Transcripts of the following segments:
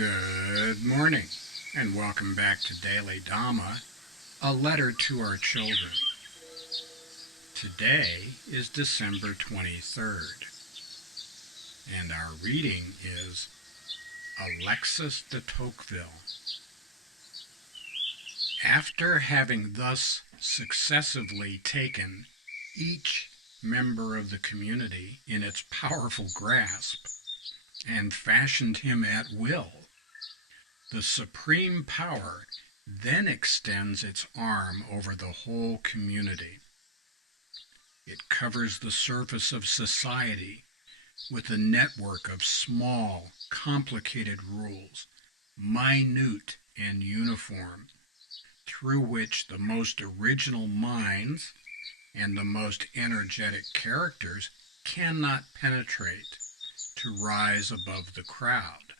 Good morning, and welcome back to Daily Dhamma, a letter to our children. Today is December 23rd, and our reading is Alexis de Tocqueville. After having thus successively taken each member of the community in its powerful grasp and fashioned him at will, the supreme power then extends its arm over the whole community. It covers the surface of society with a network of small, complicated rules, minute and uniform, through which the most original minds and the most energetic characters cannot penetrate to rise above the crowd.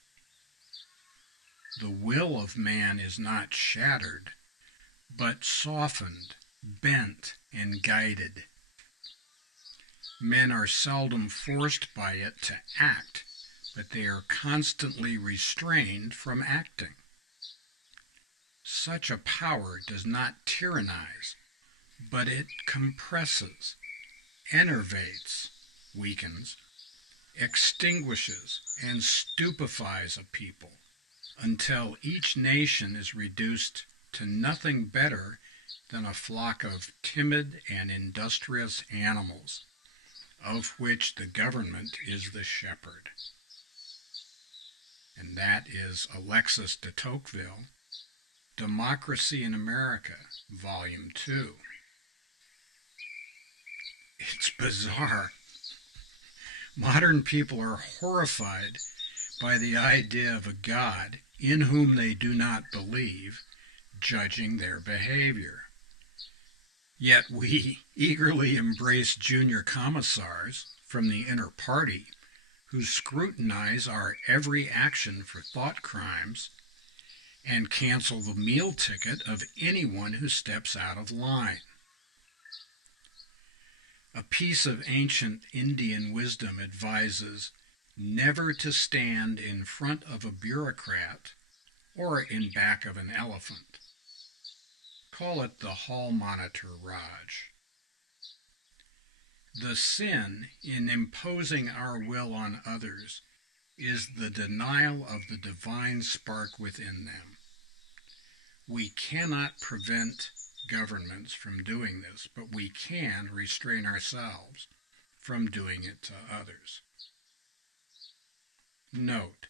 The will of man is not shattered, but softened, bent, and guided. Men are seldom forced by it to act, but they are constantly restrained from acting. Such a power does not tyrannize, but it compresses, enervates, weakens, extinguishes, and stupefies a people, until each nation is reduced to nothing better than a flock of timid and industrious animals, of which the government is the shepherd. And that is Alexis de Tocqueville, Democracy in America, Volume 2. It's bizarre. Modern people are horrified by the idea of a God in whom they do not believe, judging their behavior. Yet we eagerly embrace junior commissars from the inner party who scrutinize our every action for thought crimes and cancel the meal ticket of anyone who steps out of line. A piece of ancient Indian wisdom advises never to stand in front of a bureaucrat or in back of an elephant. Call it the hall monitor Raj. The sin in imposing our will on others is the denial of the divine spark within them. We cannot prevent governments from doing this, but we can restrain ourselves from doing it to others. Note: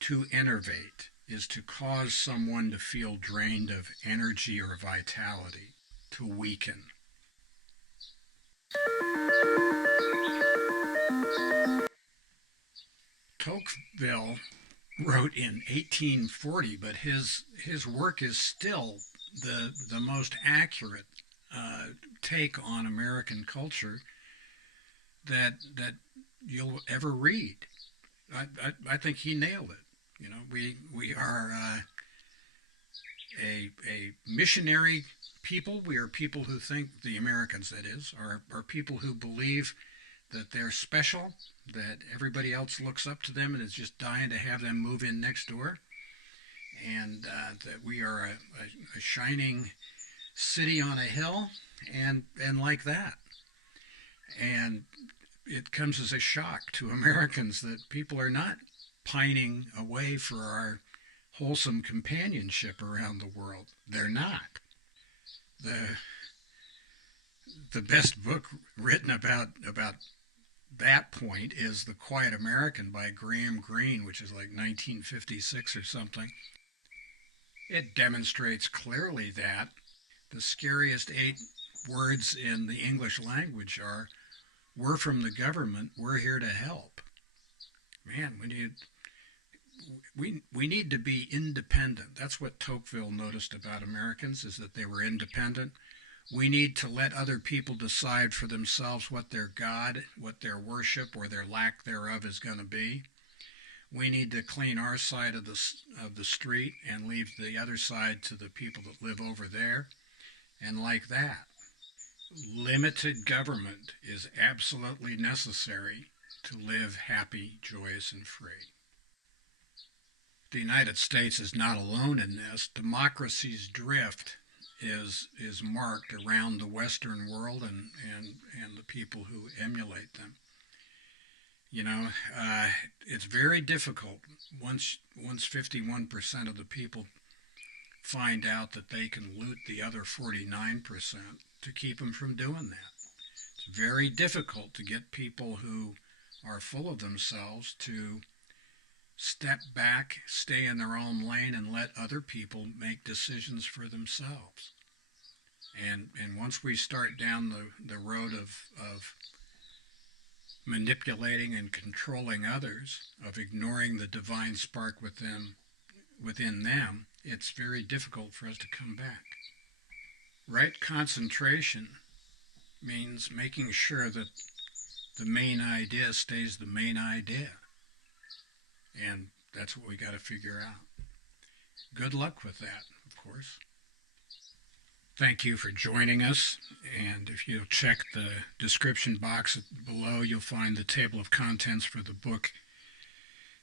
to enervate is to cause someone to feel drained of energy or vitality, to weaken. Tocqueville wrote in 1840, but his work is still the most accurate take on American culture that you'll ever read. I think he nailed it. You know, we are a missionary people. We are people who think, the Americans that is, are people who believe that they're special, that everybody else looks up to them and is just dying to have them move in next door, and that we are a shining city on a hill, and like that. And it comes as a shock to Americans that people are not pining away for our wholesome companionship around the world. They're not. The best book written about that point is The Quiet American by Graham Greene, which is like 1956 or something. It demonstrates clearly that the scariest 8 words in the English language are, "We're from the government, we're here to help." Man, we need to be independent. That's what Tocqueville noticed about Americans, is that they were independent. We need to let other people decide for themselves what their God, what their worship or their lack thereof is going to be. We need to clean our side of the street and leave the other side to the people that live over there. And like that, limited government is absolutely necessary to live happy, joyous, and free. the United States is not alone in this. Democracy's drift is marked around the Western world and the people who emulate them. You know, it's very difficult once 51% of the people find out that they can loot the other 49% to keep them from doing that. It's very difficult to get people who are full of themselves to step back, stay in their own lane, and let other people make decisions for themselves. And once we start down the road of manipulating and controlling others, of ignoring the divine spark within them, it's very difficult for us to come back. Right concentration means making sure that the main idea stays the main idea. And that's what we got to figure out. Good luck with that, of course. Thank you for joining us. And if you'll check the description box below, you'll find the table of contents for the book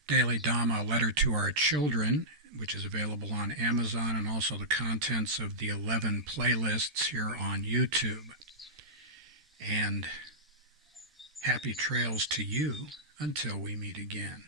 Daily Dhamma, A Letter to Our Children, which is available on Amazon, and also the contents of the 11 playlists here on YouTube. And happy trails to you until we meet again.